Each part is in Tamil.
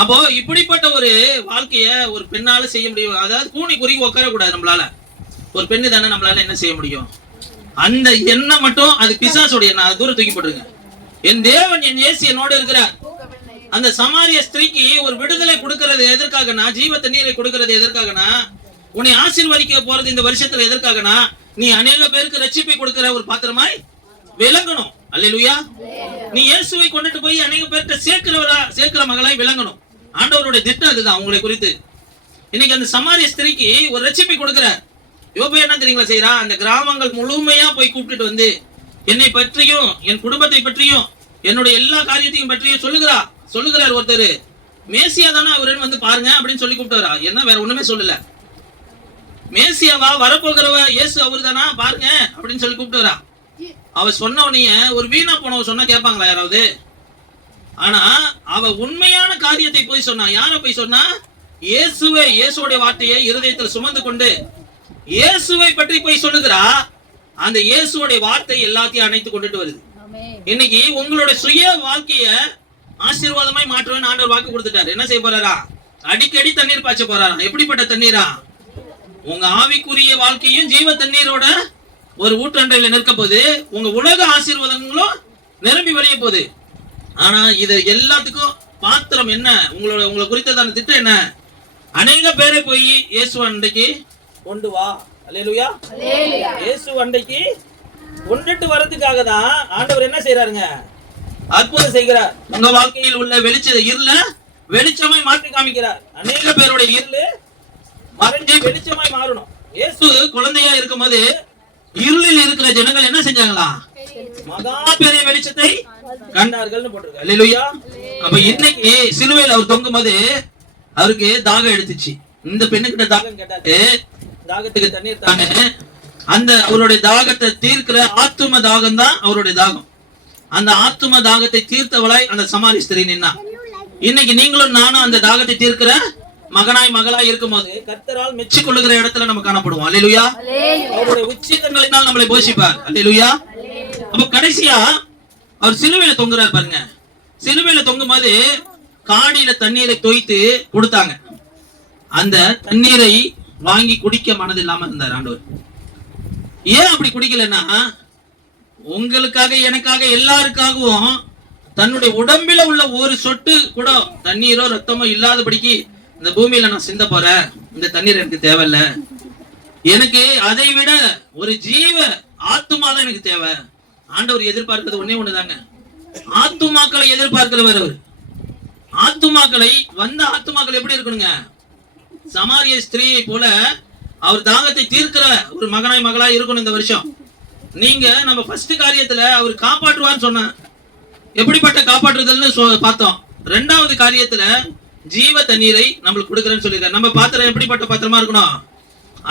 அப்போ இப்படிப்பட்ட ஒரு வாழ்க்கைய ஒரு பெண்ணால செய்ய முடியும். அதாவது கூனி குறுகி உட்கார கூடாது. நம்மளால ஒரு பெண்ணு தானே, நம்மளால என்ன செய்ய முடியும்? அந்த எண்ணம் மட்டும் அது பிசாசுடைய எண்ணம். தூரம் தூக்கி போட்டுருங்க. என் தேவன் என் இயேசு என்னோட இருக்கிறார். அந்த சமாரிய ஸ்திரீக்கு ஒரு விடுதலை கொடுக்கிறது எதற்காகனா, ஜீவ தண்ணீரை கொடுக்கிறது எதற்காகனா, உன்னை ஆசீர்வதிக்க போறது இந்த வருஷத்துல எதற்காகனா, நீ அநேக பேருக்கு ரட்சிப்பை கொடுக்கிற ஒரு பாத்திரமாய் விளங்கணும். அல்லேலூயா. நீ இயேசுவை கொண்டுட்டு போய் அநேக பேர்கிட்ட சேர்க்கிற மகளாய் விளங்கணும். ஆண்டவருடைய திட்டம் அதுதான் உங்களை குறித்து. இன்னைக்கு அந்த சமாரிய ஸ்திரீக்கு ஒரு ரட்சிப்பை கொடுக்கிறார். யோபு என்ன தெரியுங்களா செய்யறா? அந்த கிராமங்கள் முழுமையா போய் கூப்பிட்டுட்டு வந்து என்னை பற்றியும் என் குடும்பத்தை பற்றியும் என்னுடைய எல்லா காரியத்தையும் பற்றியும் சொல்லுகிறார். ஒருத்தர் மேசியா தானே அவருன்னு வந்து பாருங்க அப்படின்னு சொல்லி கூப்பிட்டாரா? என்ன வேற ஒண்ணுமே சொல்லல. மேசியாவா வரப்போகிறவ இயேசு அவரு தானா பாருங்க அப்படின்னு சொல்லி கூப்பிட்டாரா? அவ சொன்ன உடனே ஒரு வீணா போனவ சொன்னா கேட்பாங்களா யாராவது? ஆனா அவ உண்மையான காரியத்தை போய் சொன்னா. யார போய் சொன்னா? இயேசுடைய வார்த்தையை இருதயத்தில் சுமந்து கொண்டு இயேசுவை பற்றி போய் சொல்லுகிறா. அந்த இயேசுடைய வார்த்தை எல்லாத்தையும் அணைத்து கொண்டுட்டு வருது. இன்னைக்கு உங்களுடைய சுய வாழ்க்கைய ஆசீர்வாதமாய் மாற்றுவேன் ஆண்டவர் வாக்கு கொடுத்துட்டாரு. என்ன செய்ய போறாரா? அடிக்கடி தண்ணீர் பாய்ச்ச போறாரா? எப்படிப்பட்ட தண்ணீரா? உங்க ஆவிக்குரிய வாழ்க்கையும் ஜீவ தண்ணீரோட ஒரு ஊற்றண்டையில நிற்க போது, உங்க உலக ஆசீர்வாதங்களும் நிரம்பி வெளிய போகுது. ஆனா இது எல்லாத்துக்கும் பாத்திரம் என்ன? உங்களை குறித்ததான திட்டம் என்ன? அநேக பேரை போய் இயேசு அண்டைக்கு கொண்டு வா. அல்லேலூயா. இயேசு அண்டைக்கு கொண்டுட்டு வரதுக்காக தான் ஆண்டவர் என்ன செய்யறாருங்க? அற்புதம் செய்கிறார். உங்க வாழ்க்கையில் உள்ள வெளிச்சமாய் மாற்றி காமிக்கிறார். அநேக பேருடைய இருளு மறைஞ்சு வெளிச்சமாய் மாறணும். இயேசு குழந்தையா இருக்கும் போது இருளில் இருக்கிற ஜனங்கள் என்ன செஞ்சாங்களா? மகா பெரிய வெளிச்சத்தை கண்டார்கள்னு போட்டிருக்கு. அல்லேலூயா. அப்ப இன்னைக்கு சிலுவையில் அவர் தொங்கும் போது அவருக்கு தாகம் எடுத்துச்சு. இந்த பெண்ணுகிட்ட தாகம் கேட்டாரு, தாகத்துக்கு தண்ணீர் தாங்க. அந்த அவருடைய தாகத்தை தீர்க்கிற ஆத்தும தாகம் தான் அவருடைய தாகம். அந்த ஆத்தும தாகத்தை தீர்த்தவளாய் அந்த சமாரி ஸ்திரீ நின்னா. இன்னைக்கு நீங்களும் நானும் அந்த தாகத்தை தீர்க்கிற மகளாய் இருக்கும் போது கர்த்தரால் மெச்சிக்கொள்ளுகிற இடத்துல நம்ம காணப்படுவோம். அல்லேலூயா. அவருடைய உச்சிதங்களினால் நம்மளை போஷிப்பார். அல்லேலூயா. அப்ப கடைசியா அவர் சிலுவையில தொங்குறார் பாருங்க. சிலுவையில தொங்கும் போது காடியில தண்ணீரை தோய்த்து கொடுத்தாங்க. அந்த தண்ணீரை வாங்கி குடிக்க மனது இல்லாம இருந்தார் ஆண்டவர். ஏன் அப்படி குடிக்கலன்னா, உங்களுக்காக எனக்காக எல்லாருக்காகவும் தன்னுடைய உடம்பில உள்ள ஒரு சொட்டு கூட தண்ணீரோ ரத்தமோ இல்லாதபடிக்கு இந்த பூமியில நான் சிந்த போறேன். இந்த தண்ணீர் எனக்கு தேவையில்ல. எனக்கு அதை விட ஒரு ஜீவ ஆத்துமா தான் எனக்கு தேவை. ஆண்டவர் எதிர்பார்க்கிறது ஒன்னே ஒண்ணுதாங்க. ஆத்துமாக்களை எதிர்பார்க்கிறவர் அவர். ஆத்துமாக்களை ஆத்துமாக்கள் எப்படி இருக்கணுங்க? சமாரிய ஸ்திரீயை போல அவர் தாகத்தை தீர்க்கிற ஒரு மகளாய் இருக்கணும் இந்த வருஷம். நீங்க நம்ம ஃபர்ஸ்ட் காரியத்துல அவர் காப்பாற்றுவார்னு சொன்ன, எப்படிப்பட்ட காப்பாற்றுதல்னு பார்த்தோம். ரெண்டாவது காரியத்துல ஜீவ தண்ணீரை நம்மளுக்கு கொடுக்குறேன்னு சொல்லியிருக்காரு. நம்ம பாத்திரம் எப்படிப்பட்ட பாத்திரமா இருக்கணும்?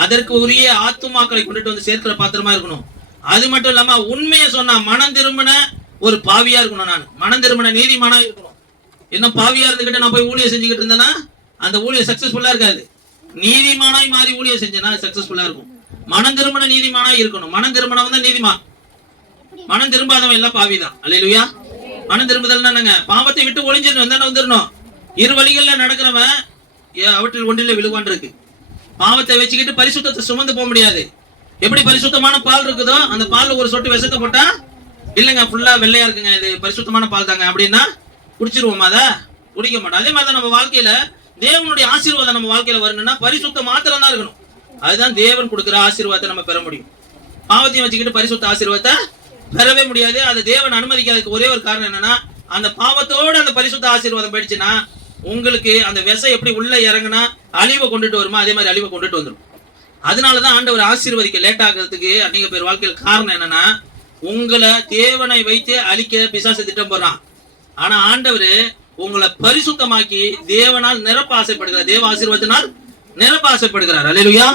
அதற்கு உரிய ஆத்துமாக்களை கொண்டுட்டு வந்து சேர்க்கிற பாத்திரமா இருக்கணும். அது மட்டும் இல்லாம உண்மையை சொன்னா மனம் திரும்பின ஒரு பாவியா இருக்கணும். நான் மனம் திரும்பின நீதிமானா இருக்கணும். என்ன பாவியா இருந்துகிட்ட நான் போய் ஊழியம் செஞ்சுக்கிட்டு இருந்தேன்னா அந்த ஊழியம் சக்சஸ்ஃபுல்லா இருக்காது. நீதிமானாய் மாறி ஊழியம் செஞ்சேன்னா சக்சஸ்ஃபுல்லா இருக்கும். மனம் திரும்பின நீதிமானாய் இருக்கணும். மனம் திரும்பினவன் தான் நீதிமான். மனம் திரும்பாதவன் எல்லாம் பாவிதான். அல்லேலூயா. மனம் திரும்புதல் என்னங்க? பாவத்தை விட்டு ஒளிஞ்சிடணும், வந்துடணும். இரு வழிகள்ல நடக்கிறவன் அவற்றில் ஒன்றில விழுவான் இருக்கு. பாவத்தை வச்சுக்கிட்டு பரிசுத்தத்தை சுமந்து போக முடியாது. எப்படி பரிசுத்தமான பால் இருக்குதோ அந்த பால்ல ஒரு சொட்டு விஷத்தை போட்டா இல்லைங்க ஃபுல்லா வெள்ளையா இருக்குங்க, இது பரிசுத்தமான பால் தாங்க அப்படின்னா குடிச்சிருவோமா? அதை குடிக்க மாட்டோம். அதே மாதிரிதான் நம்ம வாழ்க்கையில தேவனுடைய ஆசீர்வாதம் நம்ம வாழ்க்கையில வரணும்னா பரிசுத்தம் மாத்திரம் தான் இருக்கணும். அதுதான் தேவன் கொடுக்கிற ஆசீர்வாதத்தை நம்ம பெற முடியும். பாவத்தையும் வச்சுக்கிட்டு பரிசுத்த ஆசீர்வாதத்தை பெறவே முடியாது. அது தேவன் அனுமதிக்காததுக்கு ஒரே ஒரு காரணம் என்னன்னா, அந்த பாவத்தோட அந்த பரிசுத்த ஆசீர்வாதம் போயிடுச்சுன்னா உங்களுக்கு அந்த விஷம் எப்படி உள்ள இறங்குனா அழிவை கொண்டுட்டு வருமா, அதே மாதிரி அழிவை கொண்டுட்டு வந்துடும். அதனாலதான் ஆண்டவர் ஆசீர்வதிக்க லேட் ஆகிறதுக்கு அநேக பேர் வாழ்க்கையில் காரணம் என்னன்னா, உங்களை தேவனை வைத்து அழிக்க பிசாசு திட்டம் போடுறான். ஆனா ஆண்டவர் உங்களை பரிசுத்தமாக்கி தேவனால் நிரப்ப ஆசைப்படுகிறார். தேவ ஆசீர்வாதத்தினால் நிரப்ப ஆசைப்படுகிறார். அல்லேலூயா.